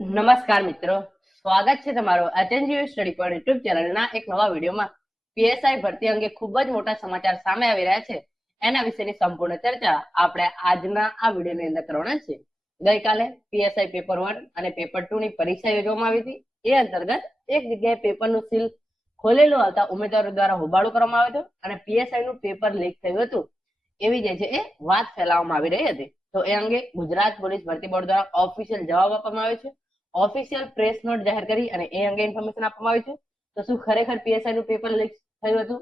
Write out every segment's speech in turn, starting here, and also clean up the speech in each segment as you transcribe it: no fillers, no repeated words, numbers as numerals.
નમસ્કાર મિત્રો, સ્વાગત છે તમારો એચએનજીયુ સ્ટડી પોઈન્ટ યુટ્યુબ ચેનલના એક નવા વિડીયોમાં. પીએસઆઈ ભરતી અંગે ખૂબ જ મોટા સમાચાર સામે આવી રહ્યા છે. એના વિશેની સંપૂર્ણ ચર્ચા આપણે આજના આ વિડીયોની અંદર કરવાના છે. ગઈકાલે પીએસઆઈ પેપર 1 અને પેપર 2 ની પરીક્ષા યોજવામાં આવી હતી. એ અંતર્ગત એક જગ્યાએ પેપરનું સીલ ખોલેલું આવતા ઉમેદવારો દ્વારા હોબાળો કરવામાં આવ્યો હતો અને પીએસઆઈ નું પેપર લીક થયું હતું એવી જે છે એ વાત ફેલાવવામાં આવી રહી હતી. તો એ અંગે ગુજરાત પોલીસ ભરતી બોર્ડ દ્વારા ઓફિશિયલ જવાબ આપવામાં આવ્યો છે. ઓફિશિયલ પ્રેસ નોટ જાહેર કરી અને એ અંગે ઇન્ફોર્મેશન આપવામાં આવી છે. તો શું ખરેખર પીએસઆઈ નું પેપર લીક થયું હતું,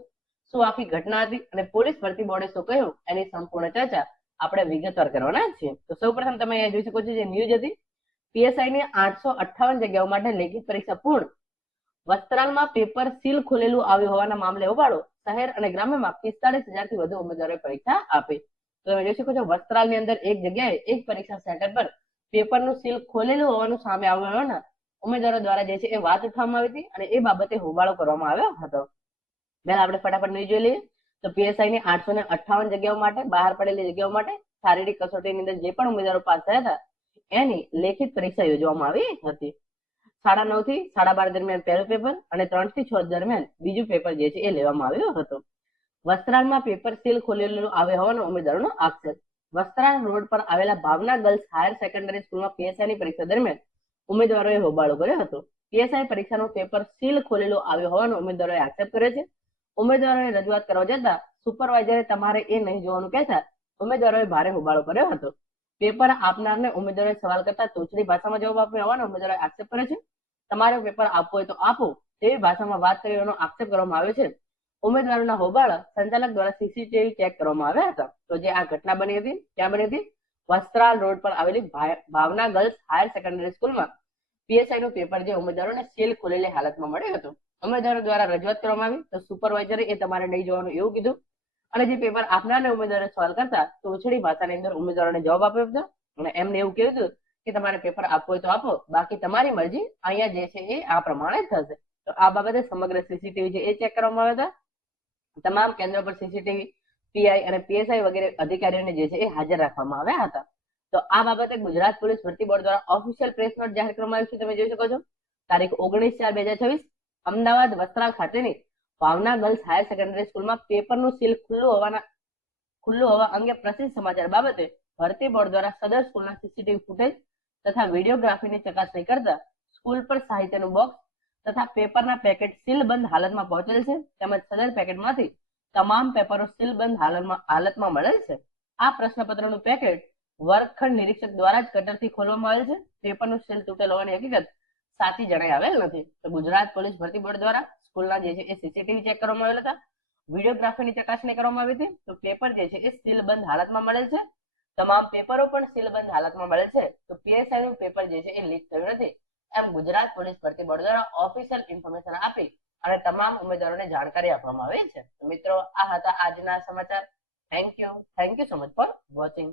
શું આખી ઘટના હતી અને પોલીસ ભરતી બોર્ડે શું કહ્યું, એની સંપૂર્ણ ચર્ચા આપણે વિગતવાર કરવાના છીએ. તો સૌપ્રથમ તમે અહીંયા જોઈ શકો છો જે ન્યૂઝ હતી, પીએસઆઈ ની 858 જગ્યાઓ માટે લેખિત પરીક્ષા પૂર્ણ. વસ્ત્રાલમાં પેપર સીલ ખોલેલું આવ્યું હોવાના મામલે હોબાળો. શહેર અને ગ્રામ્યમાં 45,000 થી વધુ ઉમેદવારોએ પરીક્ષા આપી. તો તમે જોઈ શકો છો વસ્ત્રાલની અંદર એક જગ્યાએ એક પરીક્ષા સેન્ટર પર પેપરનું સીલ ખોલેલું હોવાનું સામે આવ્યું હોવાના ઉમેદવારો દ્વારા જે છે એ વાત ઉઠાવવામાં આવી હતી અને એ બાબતે હોબાળો કરવામાં આવ્યો હતો. પહેલા આપણે ફટાફટ નહીં જોઈ લઈએ. તો પીએસઆઈ ની 858 જગ્યાઓ માટે, બહાર પડેલી જગ્યાઓ માટે શારીરિક કસોટીની અંદર જે પણ ઉમેદવારો પાસ થયા હતા એની લેખિત પરીક્ષા યોજવામાં આવી હતી. 9:30 થી 12:30 દરમિયાન પહેલું પેપર અને 3 થી 6 દરમિયાન બીજું પેપર જે છે એ લેવામાં આવ્યું હતું. વસ્ત્રાલમાં પેપર સીલ ખોલેલું આવ્યો હોવાનો ઉમેદવારોનો આક્ષેપ. વસ્ત્રાલ રોડ પર આવેલા ભાવના ગર્લ્સ હાયર સેકન્ડરી સ્કૂલમાં પીએસઆઈની પરીક્ષા દરમિયાન ઉમેદવારોએ હોબાળો કર્યો હતો. પીએસઆઈ પરીક્ષાનું પેપર સીલ ખોલેલું આવ્યો હોવાનો ઉમેદવારોએ આક્ષેપ કર્યો છે. ઉમેદવારોએ રજૂઆત કરવા જતા સુપરવાઇઝરે તમારે એ નહીં જોવાનું કહેતા ઉમેદવારોએ ભારે હોબાળો કર્યો હતો. પેપર આપનારને ઉમેદવારોએ સવાલ કરતા તોછડી ભાષામાં જવાબ આપ્યો હોવાનો ઉમેદવારોએ આક્ષેપ કર્યો છે. તમારે પેપર આપવું હોય તો આપો તેવી ભાષામાં વાત કરી હોવાનો આક્ષેપ કરવામાં આવ્યો છે. ઉમેદવારોના હોબાળા સંચાલક દ્વારા સીસીટીવી ચેક કરવામાં આવ્યા હતા. તો જે આ ઘટના બની હતી ક્યાં બની હતી? વસ્ત્રાલ રોડ પર આવેલી ભાવના ગર્લ્સ હાયર સેકન્ડરી સ્કૂલમાં પીએસઆઈ નું પેપર જે ઉમેદવારોને સીલ ખોલેલી હાલતમાં મળ્યું હતું. ઉમેદવારો દ્વારા રજૂઆત કરવામાં આવી તો સુપરવાઇઝરે એ તમારે નહીં જોવાનું એવું કીધું અને જે પેપર આપનારને ઉમેદવારે સવાલ કરતા તોછડી ભાષાની અંદર ઉમેદવારોને જવાબ આપ્યો હતો અને એમને એવું કહ્યું હતું કે તમારે પેપર આપવું હોય તો આપો, બાકી તમારી મરજી, અહીંયા જે છે એ આ પ્રમાણે થશે. તો આ બાબતે સમગ્ર સીસીટીવી છે એ ચેક કરવામાં આવ્યા હતા. તમામ કેન્દ્રો પર સીસીટીવી, પીઆઈ અને પીએસઆઈ વગેરે અધિકારીઓને જે છે એ હાજર રાખવામાં આવ્યા હતા. તો આ બાબતે ગુજરાત પોલીસ ભરતી બોર્ડ દ્વારા ઓફિશિયલ પ્રેસ નોટ જાહેર કરવામાં આવી છે. તમે જોઈ શકો છો તારીખ 19/4/2026 અમદાવાદ વસ્ત્રાલ ખાતેની ભાવના ગર્લ્સ હાયર સેકન્ડરી સ્કૂલમાં પેપરનું સીલ ખુલ્લું હોવા અંગે પ્રસિદ્ધ સમાચાર બાબતે ભરતી બોર્ડ દ્વારા સદર સ્કૂલના સીસીટીવી ફૂટેજ તથા વિડીયોગ્રાફીની ચકાસણી કરતા સ્કૂલ પર સાહિત્યનું બોક્સ તથા પેપરના પેકેટ સીલબંધ હાલતમાં પહોંચેલ છે. તેમજ સદર પેકેટમાંથી તમામ પેપરો સીલબંધ હાલતમાં મળેલ છે. આ પ્રશ્નપત્રનું પેકેટ વર્ગખંડ નિરીક્ષક દ્વારા જ કટરથી ખોલવામાં આવેલ છે. પેપરનું સીલ તૂટેલ હોવાની હકીકત સાચી જણાઈ આવેલ નથી. તો ગુજરાત પોલીસ ભરતી બોર્ડ દ્વારા સ્કૂલના જે છે એ સીસીટીવી ચેક કરવામાં આવેલ હતા, વિડીયોગ્રાફીની ચકાસણી કરવામાં આવી હતી. તો પેપર જે છે એ સીલબંધ હાલતમાં મળેલ છે. તમામ પેપરો પણ સીલબંધ હાલતમાં મળેલ છે. તો પીએસઆઈ નું પેપર જે છે એ લીક થયું નથી એમ ગુજરાત પોલીસ ભરતી બોર્ડ દ્વારા ઓફિશિયલ ઇન્ફોર્મેશન આપી અને તમામ ઉમેદવારોને જાણકારી આપવામાં આવી છે. તો મિત્રો, આ હતા આજના સમાચાર. Thank you so much for watching.